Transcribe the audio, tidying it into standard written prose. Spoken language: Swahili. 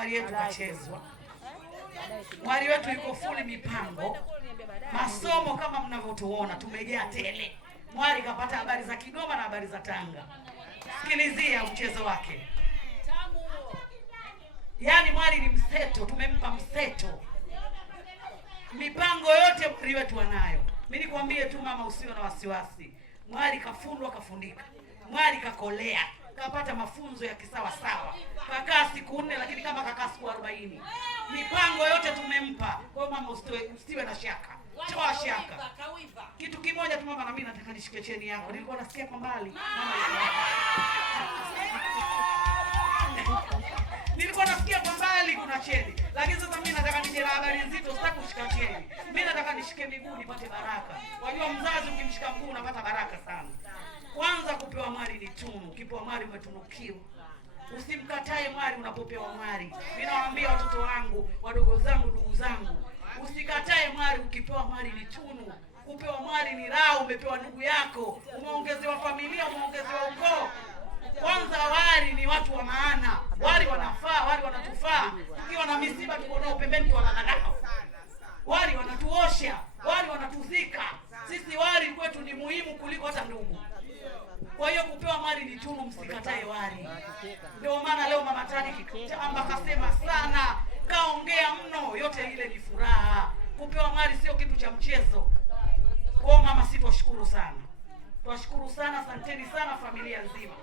mwali wetu kachezwa. Mwali wetu yuko fuli mipango. Masomo kama mnavyotuona tumejaa tele. Mwali kapata habari za Kigoma na habari za Tanga. Sikilizia mchezo wake. Yaani mwali ni mseto, tumempa mseto. Mipango yote mwali wetu anayo. Mimi nikwambie tu mama, usiwe na wasiwasi. Mwali kafundwa kafundika. Mwali kakolea. Kapata mafunzo ya kisawa sawa. Kakaa siku 4 lakini kama kakaa siku 40. Mipango yote tumempa. Kwa hiyo mama usiwe na shaka. Toa shaka. Kitu kimoja tu mama, na mimi nataka nishike cheni yako. Nilikuwa nasikia kwa mbali. Nilikuwa nasikia kwa mbali kuna cheni. Lakini sasa mimi nataka nije na habari nzito, sitaki kushika cheni. Mimi nataka nishike miguu nipate baraka. Wajua mzazi ukimshika mguu unapata baraka sana. Kwanza kupewa mwali ni tunu. Ukipewa mwali umetunukiwa. Usimkatae mwali unapopewa mwali. Mimi nawaambia watoto wangu, wadogo zangu, ndugu zangu, usikatae mwali. Ukipewa mwali ni tunu. Kupewa mwali ni raha. Umepewa ndugu yako, umeongezewa familia, umeongezewa ukoo. Kwanza wali ni watu wa maana. Wali wanafaa, wali wanatufaa. Tukiwa na misiba tuko nao pembeni wanadadao. Wali wanatuosha, wali wanatuzika. Sisi wali kwetu ni muhimu kuliko hata ndugu. Kwa hiyo kupewa mwali ni tunu, msikatae wali. Ndio maana leo mama Tani Kitamba kasema sana, kaongea mno, yote ile ni furaha. Kupewa mwali sio kitu cha mchezo. Kwa mama, si twashukuru sana. Twashukuru sana, asanteni sana familia nzima.